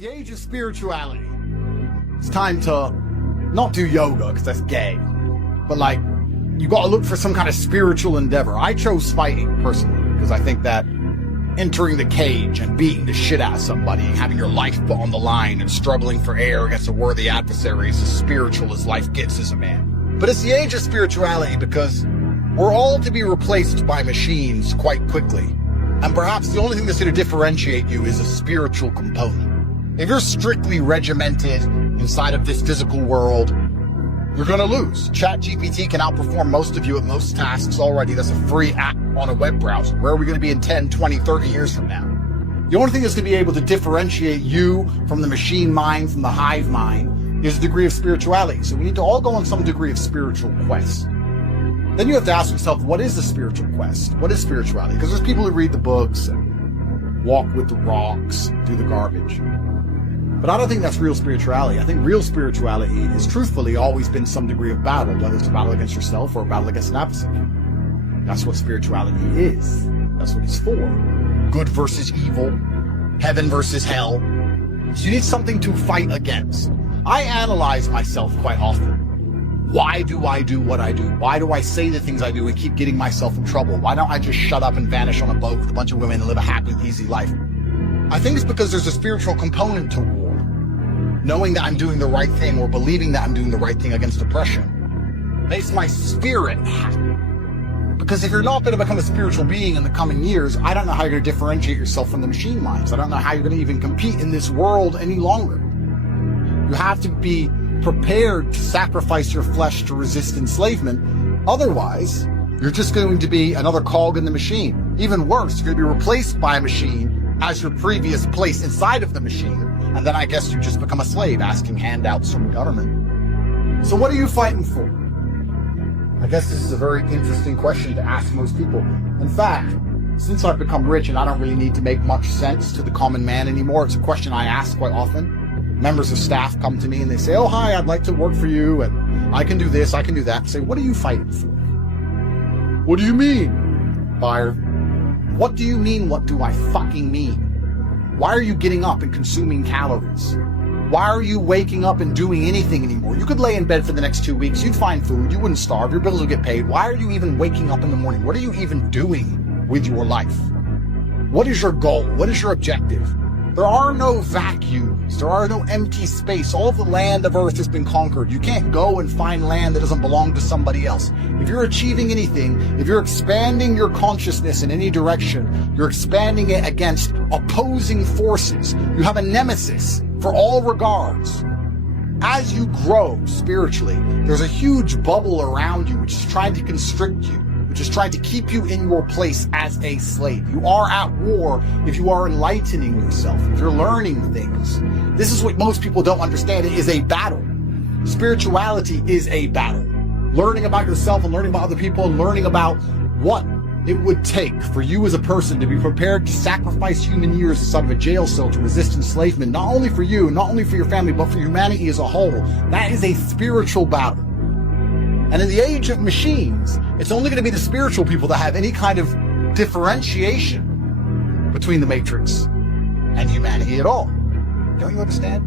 the age of spirituality. It's time to not do yoga because that's gay, but like you got to look for some kind of spiritual endeavor. I chose fighting personally because I think that entering the cage and beating the shit out of somebody, having your life put on the line and struggling for air against a worthy adversary is as spiritual as life gets as a man. But it's the age of spirituality because we're all to be replaced by machines quite quickly. And perhaps the only thing that's going to differentiate you is a spiritual component. If you're strictly regimented inside of this physical world, you're going to lose. ChatGPT can outperform most of you at most tasks already. That's a free app on a web browser. Where are we going to be in 10, 20, 30 years from now? The only thing that's going to be able to differentiate you from the machine mind, from the hive mind, is a degree of spirituality. So we need to all go on some degree of spiritual quest. Then you have to ask yourself, what is the spiritual quest? What is spirituality? Because there's people who read the books and walk with the rocks, do the garbage. But I don't think that's real spirituality. I think real spirituality is truthfully always been some degree of battle, whether it's a battle against yourself or a battle against an adversary. That's what spirituality is. That's what it's for. Good versus evil, heaven versus hell. So you need something to fight against. I analyze myself quite often. Why do I do what I do? Why do I say the things I do and keep getting myself in trouble? Why don't I just shut up and vanish on a boat with a bunch of women and live a happy, easy life? I think it's because there's a spiritual component to war. Knowing that I'm doing the right thing or believing that I'm doing the right thing against oppression makes my spirit happy. Because if you're not going to become a spiritual being in the coming years, I don't know how you're going to differentiate yourself from the machine minds. I don't know how you're going to even compete in this world any longer. You have to be prepared to sacrifice your flesh to resist enslavement. Otherwise, you're just going to be another cog in the machine. Even worse, you're going to be replaced by a machine as your previous place inside of the machine. And then I guess you just become a slave asking handouts from the government. So what are you fighting for? I guess this is a very interesting question to ask most people. In fact, since I've become rich and I don't really need to make much sense to the common man anymore, it's a question I ask quite often. Members of staff come to me and they say, oh, hi, I'd like to work for you, and I can do this, I can do that. I say, what are you fighting for? What do you mean, buyer? What do you mean, what do I fucking mean? Why are you getting up and consuming calories? Why are you waking up and doing anything anymore? You could lay in bed for the next 2 weeks, you'd find food, you wouldn't starve, your bills would get paid. Why are you even waking up in the morning? What are you even doing with your life? What is your goal? What is your objective? There are no vacuums. There are no empty space. All of the land of Earth has been conquered. You can't go and find land that doesn't belong to somebody else. If you're achieving anything, if you're expanding your consciousness in any direction, you're expanding it against opposing forces. You have a nemesis for all regards. As you grow spiritually, there's a huge bubble around you which is trying to constrict you, which is trying to keep you in your place as a slave. You are at war if you are enlightening yourself, if you're learning things. This is what most people don't understand. It is a battle. Spirituality is a battle. Learning about yourself and learning about other people and learning about what it would take for you as a person to be prepared to sacrifice human years inside of a jail cell to resist enslavement, not only for you, not only for your family, but for humanity as a whole. That is a spiritual battle. And in the age of machines, it's only going to be the spiritual people that have any kind of differentiation between the Matrix and humanity at all. Don't you understand?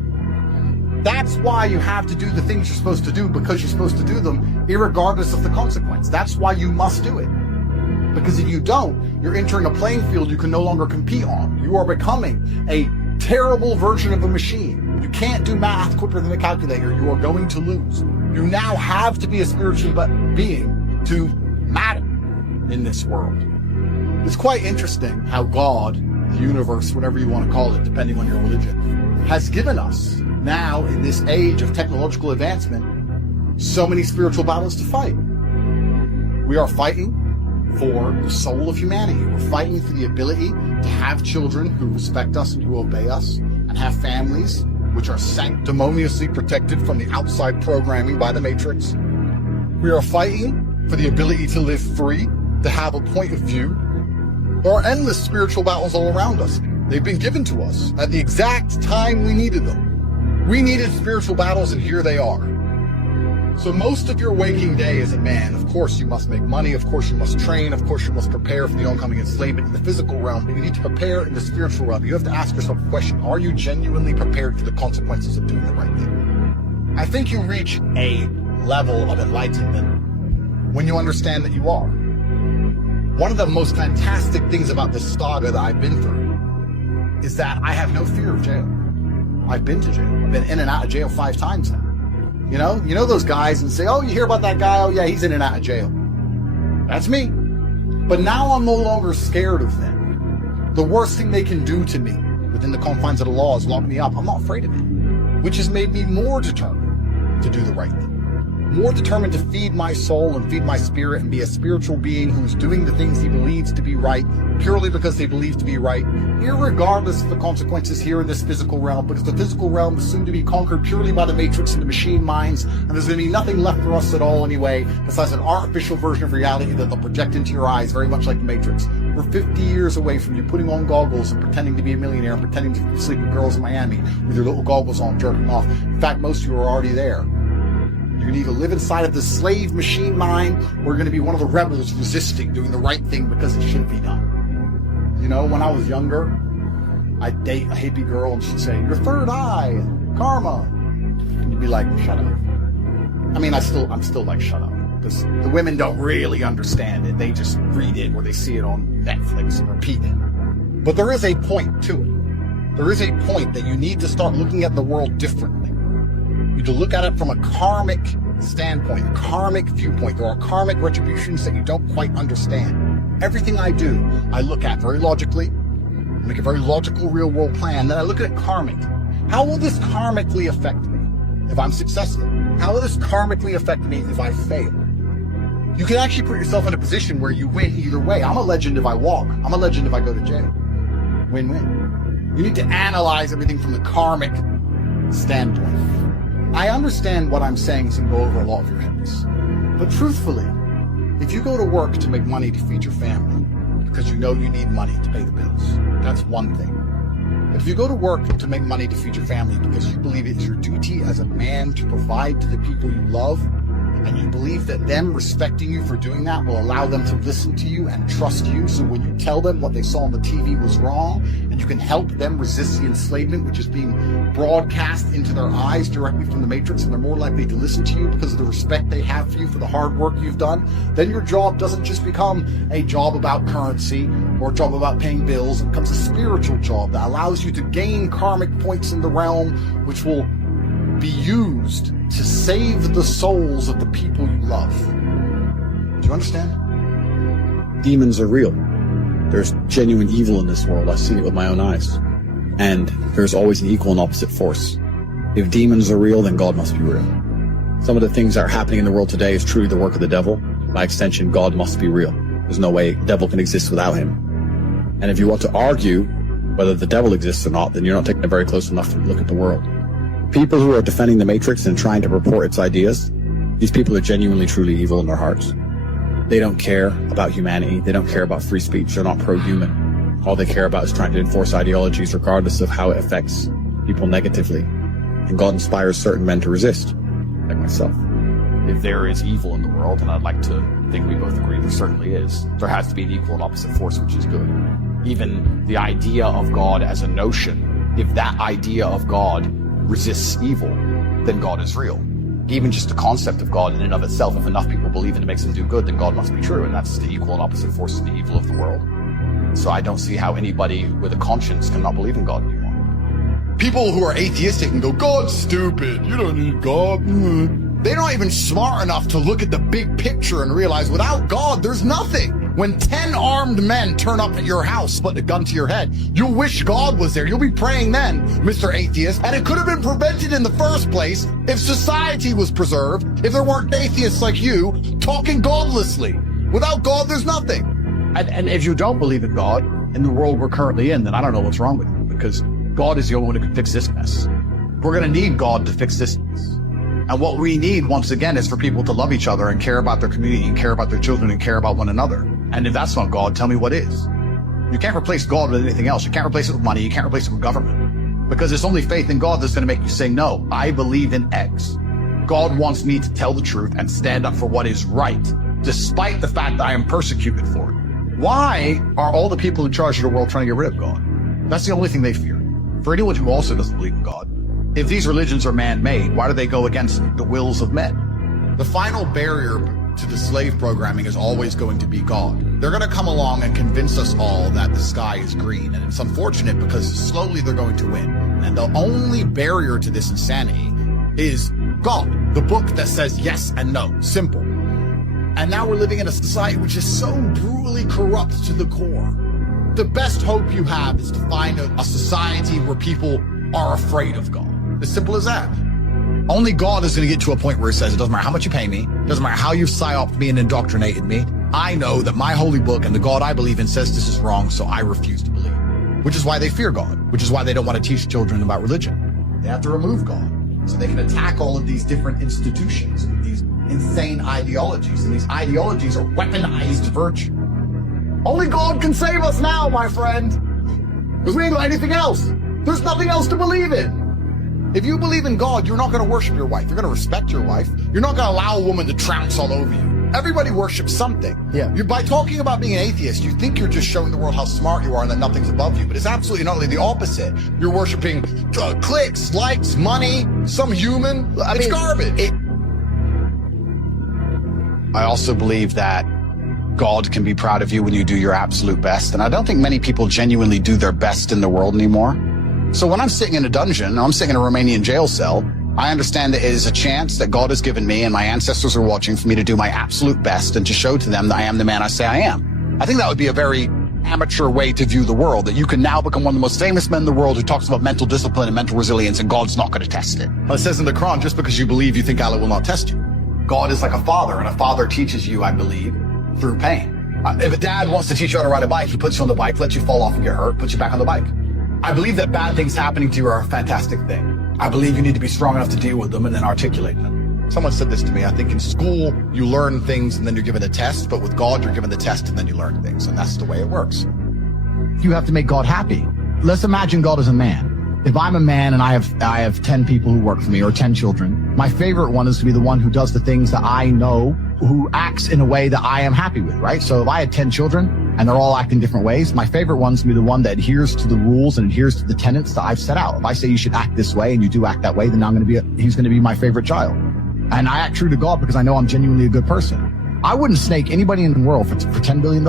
That's why you have to do the things you're supposed to do, because you're supposed to do them irregardless of the consequence. That's why you must do it. Because if you don't, you're entering a playing field you can no longer compete on. You are becoming a terrible version of a machine. You can't do math quicker than a calculator. You are going to lose. You now have to be a spiritual being to matter in this world. It's quite interesting how God, the universe, whatever you want to call it, depending on your religion, has given us now in this age of technological advancement so many spiritual battles to fight. We are fighting for the soul of humanity. We're fighting for the ability to have children who respect us and who obey us, and have families which are sanctimoniously protected from the outside programming by the Matrix. We are fighting for the ability to live free, to have a point of view. There are endless spiritual battles all around us. They've been given to us at the exact time we needed them. We needed spiritual battles, and here they are. So most of your waking day as a man, of course you must make money, of course you must train, of course you must prepare for the oncoming enslavement in the physical realm, but you need to prepare in the spiritual realm. You have to ask yourself a question: are you genuinely prepared for the consequences of doing the right thing? I think you reach a level of enlightenment when you understand that you are. One of the most fantastic things about this saga that I've been through is that I have no fear of jail. I've been to jail. I've been in and out of jail 5 times now. You know those guys and say, oh, you hear about that guy? Oh yeah, he's in and out of jail. That's me. But now I'm no longer scared of them. The worst thing they can do to me within the confines of the law is lock me up. I'm not afraid of it, which has made me more determined to do the right thing. More determined to feed my soul and feed my spirit and be a spiritual being who's doing the things he believes to be right purely because they believe to be right, irregardless of the consequences here in this physical realm, because the physical realm is soon to be conquered purely by the Matrix and the machine minds, and there's going to be nothing left for us at all anyway, besides an artificial version of reality that they'll project into your eyes, very much like the Matrix. We're 50 years away from you putting on goggles and pretending to be a millionaire and pretending to sleep with girls in Miami with your little goggles on, jerking off. In fact, most of you are already there. You're going to either live inside of the slave machine mind, or you're going to be one of the rebels resisting, doing the right thing because it should be done. You know, when I was younger, I'd date a hippie girl and she'd say, your third eye, karma. And you'd be like, shut up. I mean, I'm still like, shut up. Because the women don't really understand it. They just read it or they see it on Netflix and repeat it. But there is a point to it. There is a point that you need to start looking at the world differently. You need to look at it from a karmic standpoint, a karmic viewpoint. There are karmic retributions that you don't quite understand. Everything I do, I look at very logically, make a very logical real world plan, then I look at it karmic. How will this karmically affect me if I'm successful? How will this karmically affect me if I fail? You can actually put yourself in a position where you win either way. I'm a legend if I walk. I'm a legend if I go to jail. Win-win. You need to analyze everything from the karmic standpoint. I understand what I'm saying is going to go over a lot of your heads. But truthfully, if you go to work to make money to feed your family because you know you need money to pay the bills, that's one thing. But if you go to work to make money to feed your family because you believe it is your duty as a man to provide to the people you love, and you believe that them respecting you for doing that will allow them to listen to you and trust you, so when you tell them what they saw on the TV was wrong, and you can help them resist the enslavement which is being broadcast into their eyes directly from the Matrix, and they're more likely to listen to you because of the respect they have for you for the hard work you've done, then your job doesn't just become a job about currency or a job about paying bills. It becomes a spiritual job that allows you to gain karmic points in the realm which will be used to save the souls of the people you love. Do you understand? Demons are real. There's genuine evil in this world. I've seen it with my own eyes. And there's always an equal and opposite force. If demons are real, then God must be real. Some of the things that are happening in the world today is truly the work of the devil. By extension, God must be real. There's no way the devil can exist without him. And if you want to argue whether the devil exists or not, then you're not taking a very close enough look at the world. People who are defending the Matrix and trying to report its ideas, these people are genuinely, truly evil in their hearts. They don't care about humanity. They don't care about free speech. They're not pro-human. All they care about is trying to enforce ideologies regardless of how it affects people negatively. And God inspires certain men to resist, like myself. If there is evil in the world, and I'd like to think we both agree there certainly is, there has to be an equal and opposite force, which is good. Even the idea of God as a notion, if that idea of God resists evil, then God is real. Even just the concept of God in and of itself, if enough people believe it makes them do good, then God must be true, and that's the equal and opposite force of the evil of the world. So I don't see how anybody with a conscience cannot believe in God anymore. People who are atheistic and go, God's stupid, you don't need God. They're not even smart enough to look at the big picture and realize without God, there's nothing. When 10 armed men turn up at your house, put a gun to your head, you'll wish God was there. You'll be praying then, Mr. Atheist. And it could have been prevented in the first place if society was preserved, if there weren't atheists like you talking godlessly. Without God, there's nothing. And if you don't believe in God, in the world we're currently in, then I don't know what's wrong with you, because God is the only one who can fix this mess. We're going to need God to fix this mess. And what we need, once again, is for people to love each other and care about their community and care about their children and care about one another. And if that's not God, tell me what is. You can't replace God with anything else. You can't replace it with money. You can't replace it with government. Because it's only faith in God that's going to make you say, no, I believe in X. God wants me to tell the truth and stand up for what is right, despite the fact that I am persecuted for it. Why are all the people in charge of the world trying to get rid of God? That's the only thing they fear. For anyone who also doesn't believe in God, if these religions are man-made, why do they go against the wills of men? The final barrier to the slave programming is always going to be God. They're going to come along and convince us all that the sky is green, and it's unfortunate because slowly they're going to win. And the only barrier to this insanity is God, the book that says yes and no, simple. And now we're living in a society which is so brutally corrupt to the core. The best hope you have is to find a society where people are afraid of God. As simple as that. Only God is going to get to a point where he says, it doesn't matter how much you pay me, it doesn't matter how you've psyoped me and indoctrinated me. I know that my holy book and the God I believe in says this is wrong, so I refuse to believe. Which is why they fear God, which is why they don't want to teach children about religion. They have to remove God so they can attack all of these different institutions with these insane ideologies. And these ideologies are weaponized virtue. Only God can save us now, my friend. Because we ain't got anything else. There's nothing else to believe in. If you believe in God, you're not going to worship your wife. You're going to respect your wife. You're not going to allow a woman to trounce all over you. Everybody worships something. Yeah. By talking about being an atheist, you think you're just showing the world how smart you are and that nothing's above you. But it's absolutely not the opposite. You're worshiping clicks, likes, money, some human. It's garbage. I also believe that God can be proud of you when you do your absolute best. And I don't think many people genuinely do their best in the world anymore. So when I'm sitting in a dungeon, I'm sitting in a Romanian jail cell, I understand that it is a chance that God has given me and my ancestors are watching for me to do my absolute best and to show to them that I am the man I say I am. I think that would be a very amateur way to view the world, that you can now become one of the most famous men in the world who talks about mental discipline and mental resilience, and God's not going to test it. Well, it says in the Quran, just because you believe, you think Allah will not test you. God is like a father, and a father teaches you, I believe, through pain. If a dad wants to teach you how to ride a bike, he puts you on the bike, lets you fall off and get hurt, puts you back on the bike. I believe that bad things happening to you are a fantastic thing. I believe you need to be strong enough to deal with them and then articulate them. Someone said this to me. I think in school, you learn things and then you're given a test, but with God, you're given the test and then you learn things. And that's the way it works. You have to make God happy. Let's imagine God is a man. If I'm a man and I have 10 people who work for me or 10 children, my favorite one is to be the one who does the things that I know, who acts in a way that I am happy with, right? So if I had 10 children and they're all acting different ways, my favorite one's to be the one that adheres to the rules and adheres to the tenets that I've set out. If I say you should act this way and you do act that way, then he's going to be my favorite child. And I act true to God because I know I'm genuinely a good person. I wouldn't snake anybody in the world for $10 billion.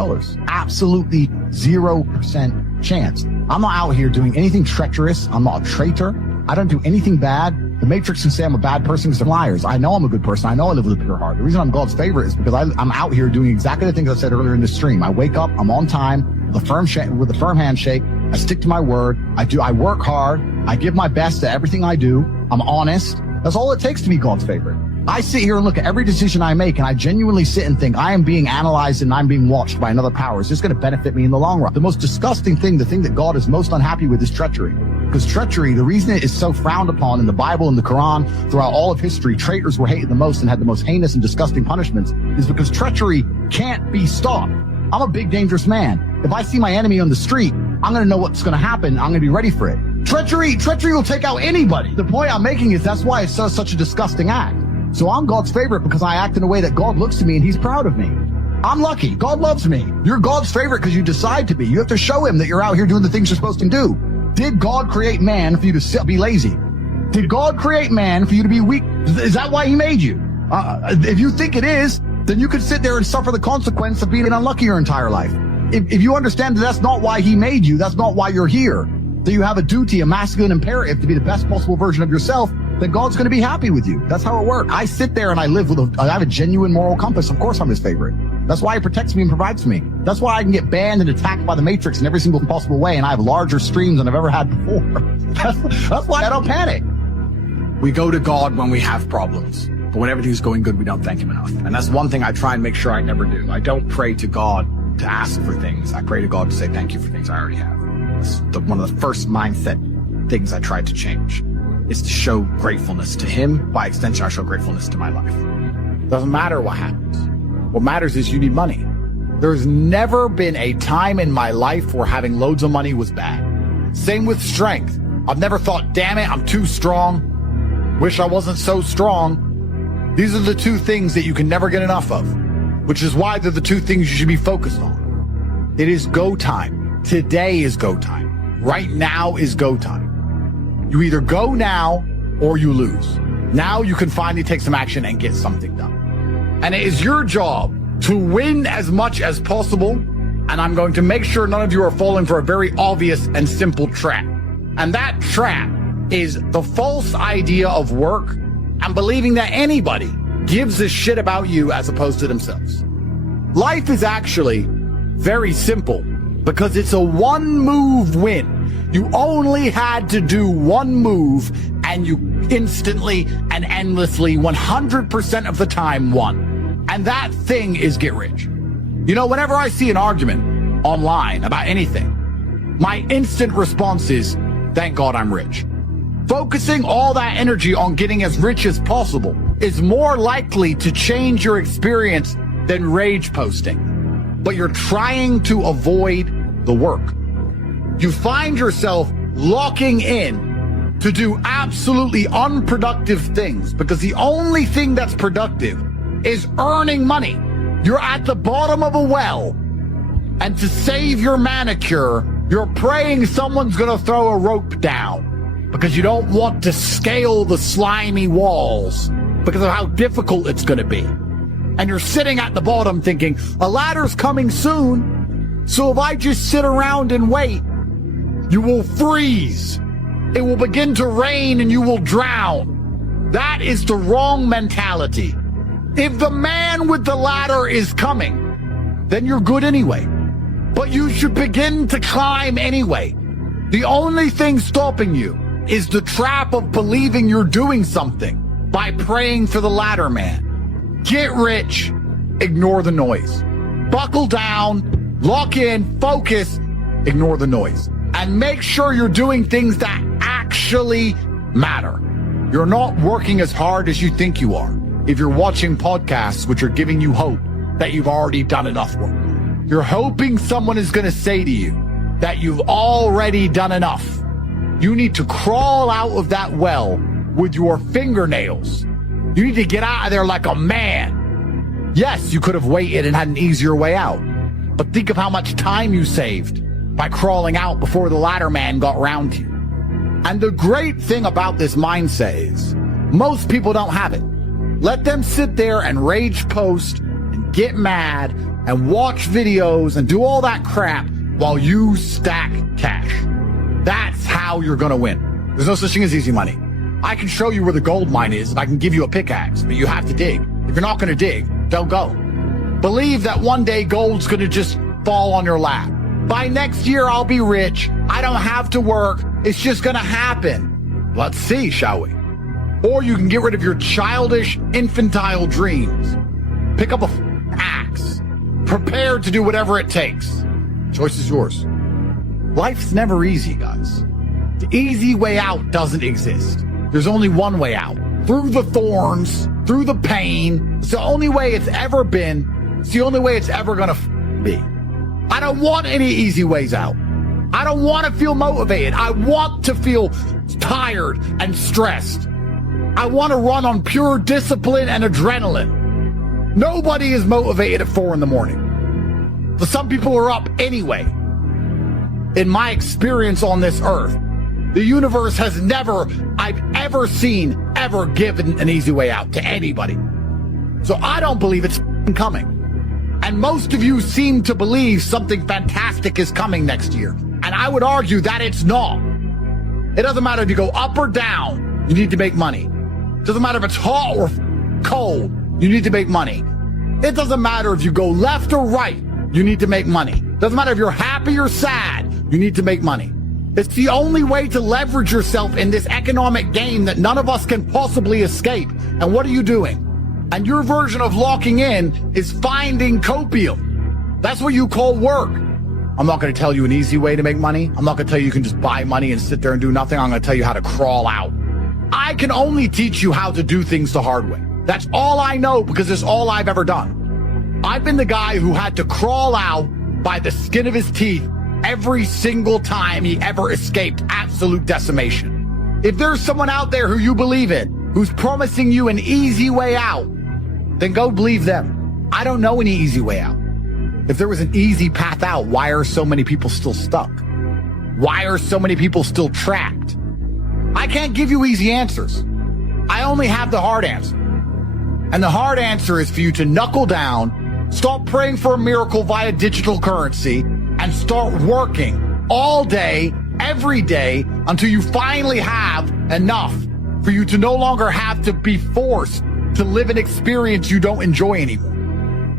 Absolutely 0% chance. I'm not out here doing anything treacherous. I'm not a traitor. I don't do anything bad. The Matrix can say I'm a bad person because they're liars. I know I'm a good person. I know I live with a pure heart. The reason I'm God's favorite is because I'm out here doing exactly the things I said earlier in the stream. I wake up, I'm on time, with a firm handshake. I stick to my word. I work hard. I give my best to everything I do. I'm honest. That's all it takes to be God's favorite. I sit here and look at every decision I make, and I genuinely sit and think, I am being analyzed and I'm being watched by another power. Is this going to benefit me in the long run? The most disgusting thing, the thing that God is most unhappy with, is treachery. Because treachery, the reason it is so frowned upon in the Bible and the Quran, throughout all of history, traitors were hated the most and had the most heinous and disgusting punishments, is because treachery can't be stopped. I'm a big, dangerous man. If I see my enemy on the street, I'm going to know what's going to happen. I'm going to be ready for it. Treachery will take out anybody. The point I'm making is that's why it's such a disgusting act. So I'm God's favorite because I act in a way that God looks to me and he's proud of me. I'm lucky. God loves me. You're God's favorite because you decide to be. You have to show him that you're out here doing the things you're supposed to do. Did God create man for you to be lazy? Did God create man for you to be weak? Is that why he made you? If you think it is, then you could sit there and suffer the consequence of being unlucky your entire life. If you understand that that's not why he made you, that's not why you're here, that you have a duty, a masculine imperative to be the best possible version of yourself, then God's going to be happy with you. That's how it works. I sit there and I live I have a genuine moral compass. Of course I'm his favorite. That's why he protects me and provides for me. That's why I can get banned and attacked by the Matrix in every single possible way, and I have larger streams than I've ever had before. That's why I don't panic. We go to God when we have problems, but when everything's going good, we don't thank him enough. And that's one thing I try and make sure I never do. I don't pray to God to ask for things. I pray to God to say thank you for things I already have. That's one of the first mindset things I tried to change, is to show gratefulness to him. By extension, I show gratefulness to my life. Doesn't matter what happens. What matters is you need money. There's never been a time in my life where having loads of money was bad. Same with strength. I've never thought, damn it, I'm too strong. Wish I wasn't so strong. These are the two things that you can never get enough of, which is why they're the two things you should be focused on. It is go time. Today is go time. Right now is go time. You either go now or you lose. Now you can finally take some action and get something done. And it is your job to win as much as possible. And I'm going to make sure none of you are falling for a very obvious and simple trap. And that trap is the false idea of work and believing that anybody gives a shit about you as opposed to themselves. Life is actually very simple because it's a one-move win. You only had to do one move and you instantly and endlessly 100% of the time won. And that thing is get rich. You know, whenever I see an argument online about anything, my instant response is, thank God I'm rich. Focusing all that energy on getting as rich as possible is more likely to change your experience than rage posting. But you're trying to avoid the work. You find yourself locking in to do absolutely unproductive things because the only thing that's productive is earning money. You're at the bottom of a well, and to save your manicure, you're praying someone's gonna throw a rope down because you don't want to scale the slimy walls because of how difficult it's gonna be. And you're sitting at the bottom thinking, a ladder's coming soon, so if I just sit around and wait, you will freeze. It will begin to rain and you will drown. That is the wrong mentality. If the man with the ladder is coming, then you're good anyway. But you should begin to climb anyway. The only thing stopping you is the trap of believing you're doing something by praying for the ladder man. Get rich, ignore the noise. Buckle down, lock in, focus, ignore the noise. And make sure you're doing things that actually matter. You're not working as hard as you think you are if you're watching podcasts which are giving you hope that you've already done enough work. You're hoping someone is going to say to you that you've already done enough. You need to crawl out of that well with your fingernails. You need to get out of there like a man. Yes, you could have waited and had an easier way out, but think of how much time you saved by crawling out before the ladder man got round to you. And the great thing about this mindset is most people don't have it. Let them sit there and rage post and get mad and watch videos and do all that crap while you stack cash. That's how you're going to win. There's no such thing as easy money. I can show you where the gold mine is and I can give you a pickaxe, but you have to dig. If you're not going to dig, don't go. Believe that one day gold's going to just fall on your lap. By next year, I'll be rich. I don't have to work. It's just going to happen. Let's see, shall we? Or you can get rid of your childish, infantile dreams. Pick up an axe. Prepare to do whatever it takes. Choice is yours. Life's never easy, guys. The easy way out doesn't exist. There's only one way out. Through the thorns, through the pain. It's the only way it's ever been. It's the only way it's ever gonna be. I don't want any easy ways out. I don't want to feel motivated. I want to feel tired and stressed. I want to run on pure discipline and adrenaline. Nobody is motivated at 4 a.m. But some people are up anyway. In my experience on this earth, the universe has never, I've ever seen, ever given an easy way out to anybody. So I don't believe it's coming. And most of you seem to believe something fantastic is coming next year. And I would argue that it's not. It doesn't matter if you go up or down, you need to make money. It doesn't matter if it's hot or cold, you need to make money. It doesn't matter if you go left or right, you need to make money. It doesn't matter if you're happy or sad, you need to make money. It's the only way to leverage yourself in this economic game that none of us can possibly escape. And what are you doing? And your version of locking in is finding copium. That's what you call work. I'm not going to tell you an easy way to make money. I'm not going to tell you can just buy money and sit there and do nothing. I'm going to tell you how to crawl out. I can only teach you how to do things the hard way. That's all I know because it's all I've ever done. I've been the guy who had to crawl out by the skin of his teeth every single time he ever escaped absolute decimation. If there's someone out there who you believe in, who's promising you an easy way out, then go believe them. I don't know any easy way out. If there was an easy path out, why are so many people still stuck? Why are so many people still trapped? I can't give you easy answers. I only have the hard answer. And the hard answer is for you to knuckle down, stop praying for a miracle via digital currency, and start working all day, every day, until you finally have enough for you to no longer have to be forced to live an experience you don't enjoy anymore.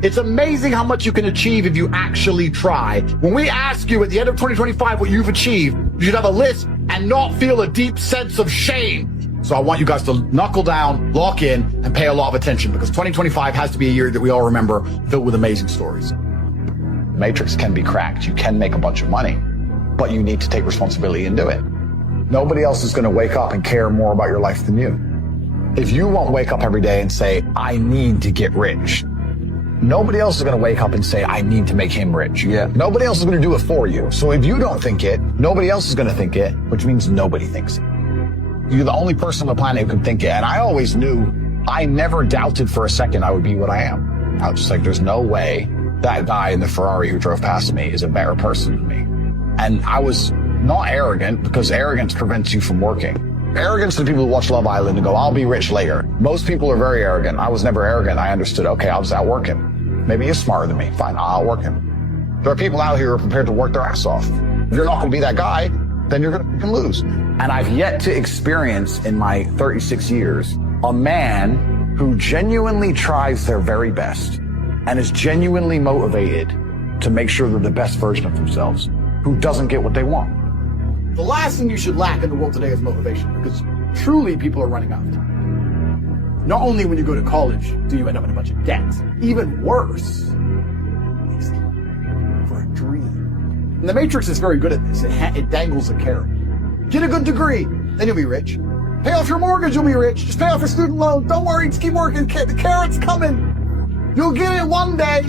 It's amazing how much you can achieve if you actually try. When we ask you at the end of 2025 what you've achieved, you should have a list and not feel a deep sense of shame. So I want you guys to knuckle down, lock in, and pay a lot of attention, because 2025 has to be a year that we all remember, filled with amazing stories. The matrix can be cracked. You can make a bunch of money, but you need to take responsibility and do it. Nobody else is going to wake up and care more about your life than you. If you won't wake up every day and say, I need to get rich, nobody else is going to wake up and say, I need to make him rich. Yeah. Nobody else is going to do it for you. So if you don't think it, nobody else is going to think it, which means nobody thinks it. You're the only person on the planet who can think it. And I always knew, I never doubted for a second I would be what I am. I was just like, there's no way that guy in the Ferrari who drove past me is a better person than me. And I was not arrogant, because arrogance prevents you from working. Arrogance to the people who watch Love Island and go, I'll be rich later. Most people are very arrogant. I was never arrogant. I understood, okay, I'll just outwork him. Maybe he's smarter than me. Fine, I'll outwork him. There are people out here who are prepared to work their ass off. If you're not going to be that guy, then you're going to lose. And I've yet to experience in my 36 years a man who genuinely tries their very best and is genuinely motivated to make sure they're the best version of themselves, who doesn't get what they want. The last thing you should lack in the world today is motivation, because truly people are running out of time. Not only when you go to college do you end up in a bunch of debt, even worse, it's for a dream. And the Matrix is very good at this. It dangles a carrot. Get a good degree, then you'll be rich. Pay off your mortgage, you'll be rich. Just pay off your student loan. Don't worry, just keep working. The carrot's coming. You'll get it one day.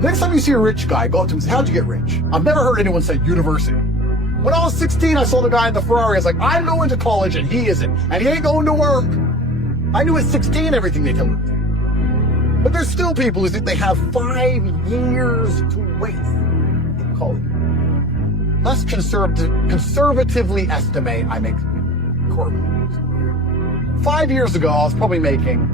Next time you see a rich guy, go up to him and say, how'd you get rich? I've never heard anyone say university. When I was 16, I saw the guy in the Ferrari. I was like, I'm going to college and he isn't. And he ain't going to work. I knew at 16 everything they told me. But there's still people who think they have 5 years to waste in college. Let's conservatively estimate I make a quarter million. 5 years ago, I was probably making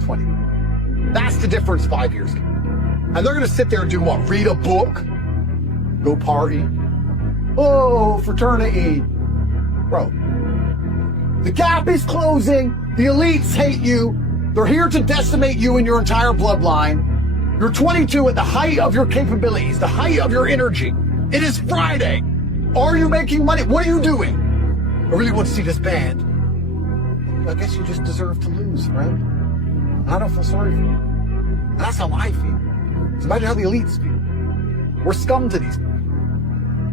20. That's the difference 5 years ago. And they're going to sit there and do what? Read a book? Go party? Oh, fraternity. Bro, the gap is closing. The elites hate you. They're here to decimate you and your entire bloodline. You're 22 at the height of your capabilities, the height of your energy. It is Friday. Are you making money? What are you doing? I really want to see this band. I guess you just deserve to lose, friend. I don't feel sorry for you. That's how I feel. So imagine how the elites feel. We're scum to these people.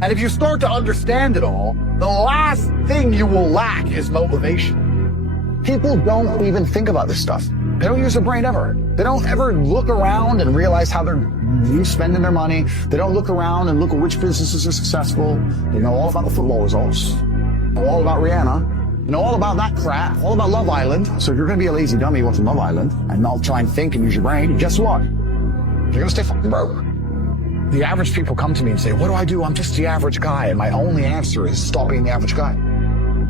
And if you start to understand it all, the last thing you will lack is motivation. People don't even think about this stuff. They don't use their brain ever. They don't ever look around and realize how they're spending their money. They don't look around and look at which businesses are successful. They know all about the football results. Know all about Rihanna. Know all about that crap. All about Love Island. So if you're going to be a lazy dummy watching Love Island and not try and think and use your brain, guess what? You're going to stay fucking broke. The average people come to me and say, what do I do? I'm just the average guy. And my only answer is stop being the average guy.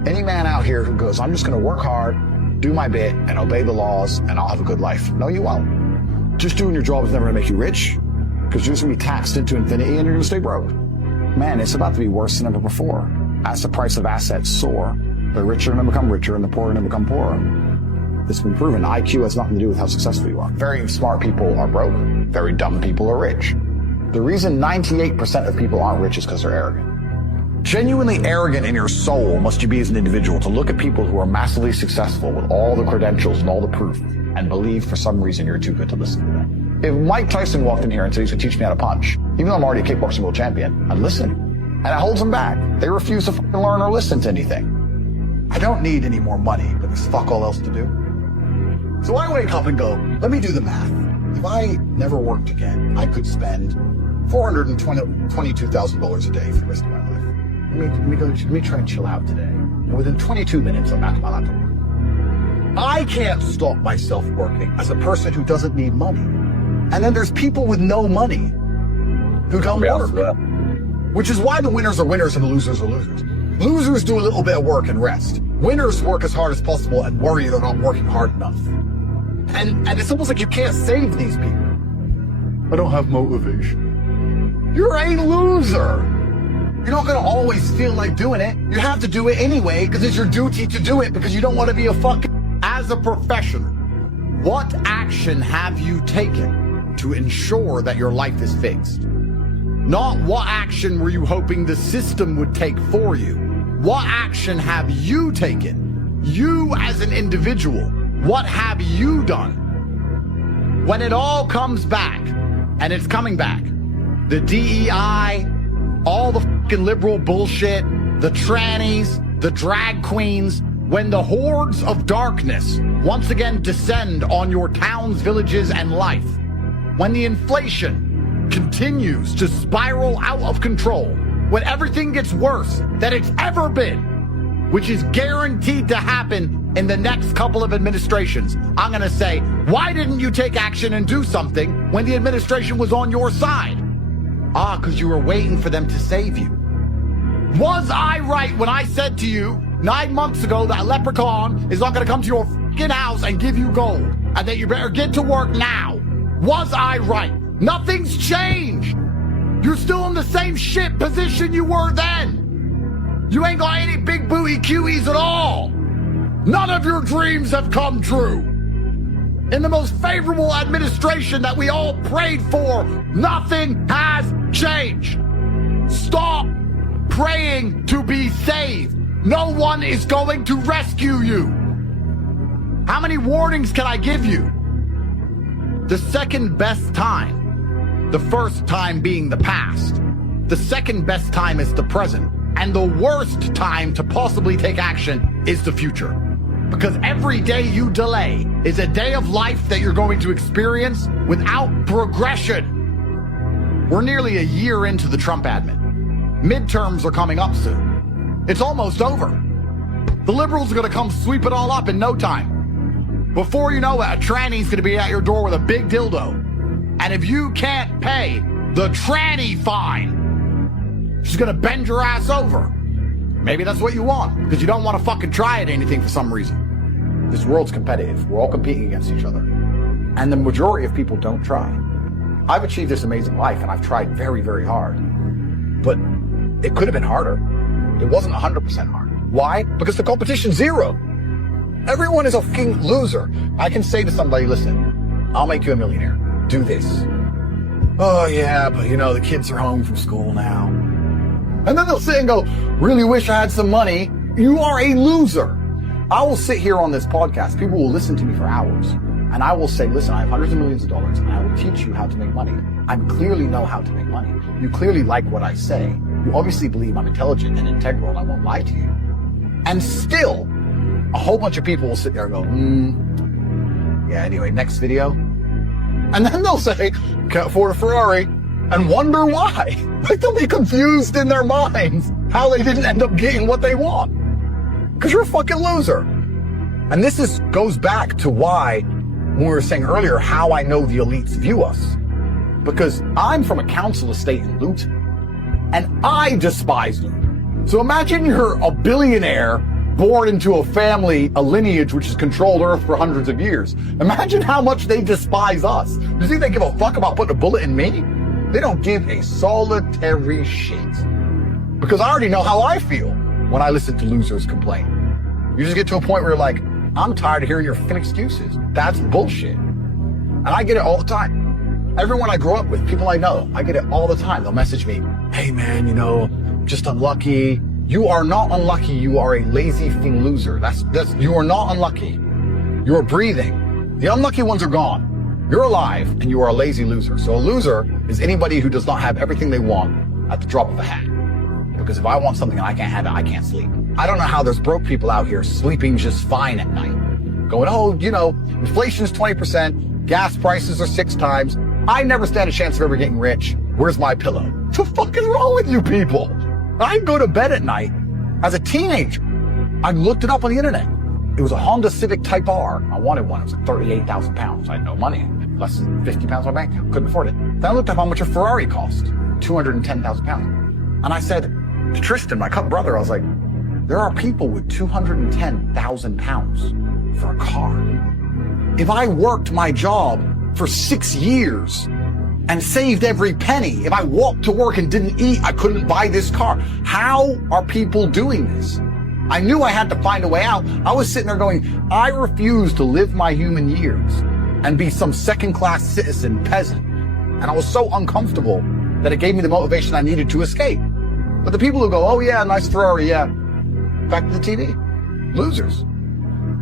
Any man out here who goes, I'm just going to work hard, do my bit, and obey the laws, and I'll have a good life. No, you won't. Just doing your job is never going to make you rich, because you're just going to be taxed into infinity and you're going to stay broke. Man, it's about to be worse than ever before. As the price of assets soar, the rich are going to become richer and the poor are going to become poorer. It's been proven. IQ has nothing to do with how successful you are. Very smart people are broke. Very dumb people are rich. The reason 98% of people aren't rich is because they're arrogant. Genuinely arrogant in your soul must you be as an individual to look at people who are massively successful with all the credentials and all the proof and believe for some reason you're too good to listen to them. If Mike Tyson walked in here and said he's going to teach me how to punch, even though I'm already a kickboxing world champion, I'd listen. And it holds them back. They refuse to fucking learn or listen to anything. I don't need any more money, but there's fuck all else to do. So I wake up and go, let me do the math. If I never worked again, I could spend $422,000 a day for the rest of my life. Let me try and chill out today. And within 22 minutes, I'm back to my laptop. I can't stop myself working as a person who doesn't need money. And then there's people with no money who don't work. Which is why the winners are winners and the losers are losers. Losers do a little bit of work and rest. Winners work as hard as possible and worry they're not working hard enough. And it's almost like you can't save these people. I don't have motivation. You're a loser. You're not going to always feel like doing it. You have to do it anyway because it's your duty to do it because you don't want to be a fucking... As a professional, what action have you taken to ensure that your life is fixed? Not what action were you hoping the system would take for you. What action have you taken? You as an individual, what have you done? When it all comes back, and it's coming back, the DEI, all the fucking liberal bullshit, the trannies, the drag queens, when the hordes of darkness once again descend on your towns, villages, and life, when the inflation continues to spiral out of control, when everything gets worse than it's ever been, which is guaranteed to happen in the next couple of administrations, I'm going to say, why didn't you take action and do something when the administration was on your side? Because you were waiting for them to save you. Was I right when I said to you 9 months ago that a leprechaun is not going to come to your fucking house and give you gold and that you better get to work now? Was I right? Nothing's changed. You're still in the same shit position you were then. You ain't got any big booty cuties at all. None of your dreams have come true. In the most favorable administration that we all prayed for, nothing has changed. Stop praying to be saved. No one is going to rescue you. How many warnings can I give you? The second best time, the first time being the past, the second best time is the present, and the worst time to possibly take action is the future. Because every day you delay is a day of life that you're going to experience without progression. We're nearly a year into the Trump admin. Midterms are coming up soon. It's almost over. The liberals are going to come sweep it all up in no time. Before you know it, a tranny's going to be at your door with a big dildo. And if you can't pay the tranny fine, she's going to bend your ass over. Maybe that's what you want, because you don't want to fucking try at anything for some reason. This world's competitive. We're all competing against each other. And the majority of people don't try. I've achieved this amazing life, and I've tried very, very hard. But it could have been harder. It wasn't 100% hard. Why? Because the competition's zero. Everyone is a fucking loser. I can say to somebody, listen, I'll make you a millionaire. Do this. Oh yeah, but you know, the kids are home from school now. And then they'll sit and go, really wish I had some money. You are a loser. I will sit here on this podcast. People will listen to me for hours. And I will say, listen, I have hundreds of millions of dollars and I will teach you how to make money. I clearly know how to make money. You clearly like what I say. You obviously believe I'm intelligent and integral and I won't lie to you. And still, a whole bunch of people will sit there and go, yeah, anyway, next video. And then they'll say, can't afford a Ferrari, and wonder why. Like they'll be confused in their minds how they didn't end up getting what they want. Because you're a fucking loser. And this goes back to why, when we were saying earlier, how I know the elites view us. Because I'm from a council estate in Luton. And I despise Luton. So imagine you're a billionaire born into a family, a lineage which has controlled Earth for hundreds of years. Imagine how much they despise us. Do you think they give a fuck about putting a bullet in me? They don't give a solitary shit. Because I already know how I feel when I listen to losers complain. You just get to a point where you're like, I'm tired of hearing your fucking excuses. That's bullshit. And I get it all the time. Everyone I grew up with, people I know, I get it all the time. They'll message me, hey man, you know, just unlucky. You are not unlucky. You are a lazy fucking loser. You are not unlucky. You are breathing. The unlucky ones are gone. You're alive and you are a lazy loser. So a loser is anybody who does not have everything they want at the drop of a hat. Because if I want something and I can't have it, I can't sleep. I don't know how there's broke people out here sleeping just fine at night. Going, oh, you know, inflation's 20%, gas prices are 6 times. I never stand a chance of ever getting rich. Where's my pillow? What the fuck is wrong with you people? I go to bed at night as a teenager. I looked it up on the internet. It was a Honda Civic Type R. I wanted one. It was like 38,000 pounds. I had no money. Less than 50 pounds on my bank account. Couldn't afford it. Then I looked up how much a Ferrari cost. 210,000 pounds. And I said to Tristan, my cut brother, I was like, there are people with 210,000 pounds for a car. If I worked my job for 6 years and saved every penny, if I walked to work and didn't eat, I couldn't buy this car. How are people doing this? I knew I had to find a way out. I was sitting there going, I refuse to live my human years and be some second-class citizen peasant. And I was so uncomfortable that it gave me the motivation I needed to escape. But the people who go, oh yeah, nice Ferrari, yeah, back to the TV. Losers.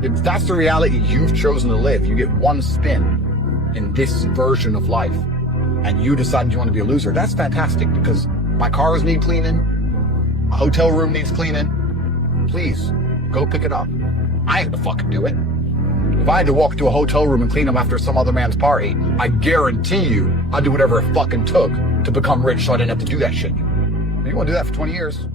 If that's the reality you've chosen to live, you get one spin in this version of life, and you decide you want to be a loser, that's fantastic, because my cars need cleaning, my hotel room needs cleaning. Please, go pick it up. I ain't gonna fucking do it. If I had to walk to a hotel room and clean up after some other man's party, I guarantee you I'd do whatever it fucking took to become rich so I didn't have to do that shit. You want to do that for 20 years?